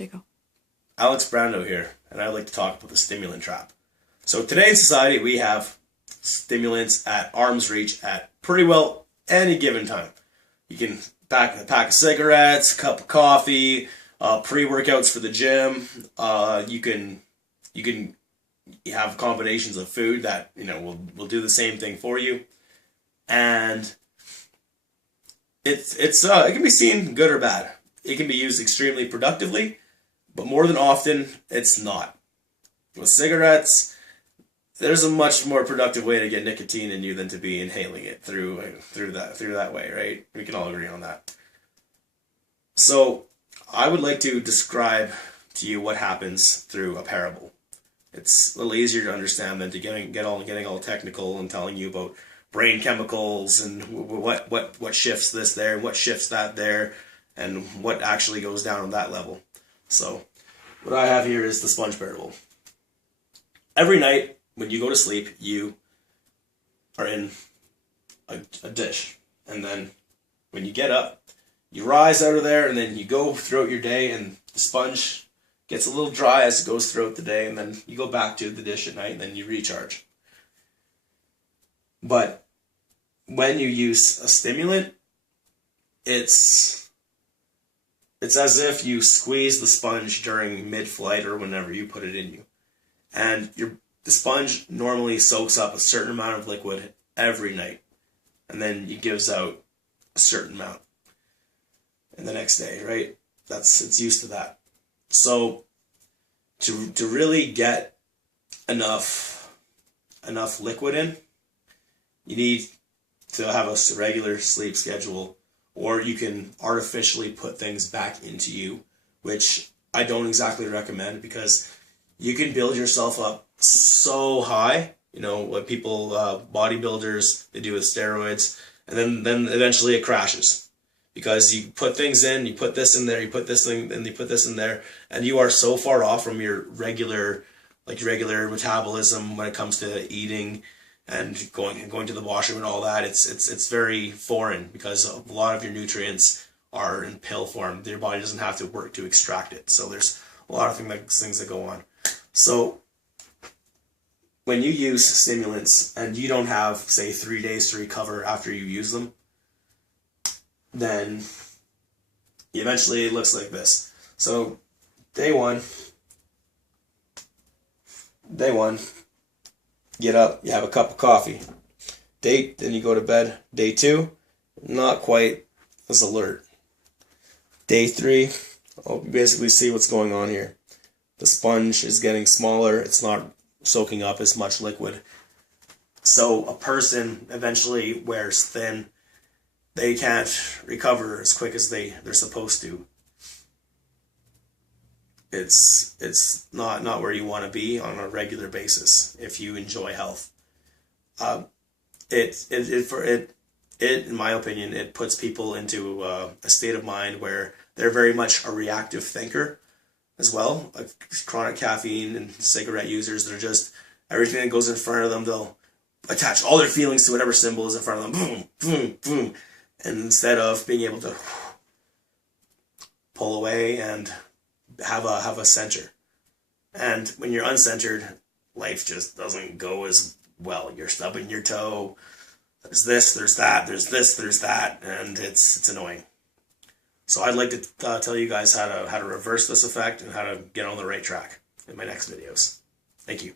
Okay, go. Alex Brando here, and I'd like to talk about the stimulant trap. So today in society, we have stimulants at arm's reach at pretty well any given time. You can pack a pack of cigarettes, a cup of coffee, pre-workouts for the gym. You can have combinations of food that will do the same thing for you, and it can be seen good or bad. It can be used extremely productively, but more than often, it's not. With cigarettes, there's a much more productive way to get nicotine in you than to be inhaling it through that way, right? We can all agree on that. So, I would like to describe to you what happens through a parable. It's a little easier to understand than to getting all technical and telling you about brain chemicals and what shifts this there and what shifts that there and what actually goes down on that level. So, what I have here is the sponge parable. Every night when you go to sleep, you are in a dish. And then when you get up, you rise out of there, and then you go throughout your day, and the sponge gets a little dry as it goes throughout the day, and then you go back to the dish at night, and then you recharge. But when you use a stimulant, it's as if you squeeze the sponge during mid-flight or whenever you put it in you. And the sponge normally soaks up a certain amount of liquid every night, and then it gives out a certain amount in the next day, right? It's used to that. So to really get enough liquid in, you need to have a regular sleep schedule, or you can artificially put things back into you, which I don't exactly recommend, because you can build yourself up so high, what people, bodybuilders, they do with steroids, and then eventually it crashes. Because you put things in, you put this in there, you put this thing, and you put this in there, and you are so far off from your regular metabolism when it comes to eating and going to the washroom and all that. It's very foreign, because a lot of your nutrients are in pill form. Your body doesn't have to work to extract it. So there's a lot of things that go on. So when you use stimulants and you don't have, say, 3 days to recover after you use them, then eventually it looks like this. So day one, get up, you have a cup of coffee. Then you go to bed. Day two, not quite as alert. Day three, you basically see what's going on here. The sponge is getting smaller. It's not soaking up as much liquid. So a person eventually wears thin. They can't recover as quick as they're supposed to. It's not where you want to be on a regular basis if you enjoy health. In my opinion, it puts people into a state of mind where they're very much a reactive thinker as well. Like chronic caffeine and cigarette users, they're just, everything that goes in front of them, they'll attach all their feelings to whatever symbol is in front of them. Boom, boom, boom. And instead of being able to pull away and have a center. And when you're uncentered, life just doesn't go as well. You're stubbing your toe. There's this, there's that, there's this, there's that, and it's annoying. So I'd like to tell you guys how to reverse this effect and how to get on the right track in my next videos. Thank you.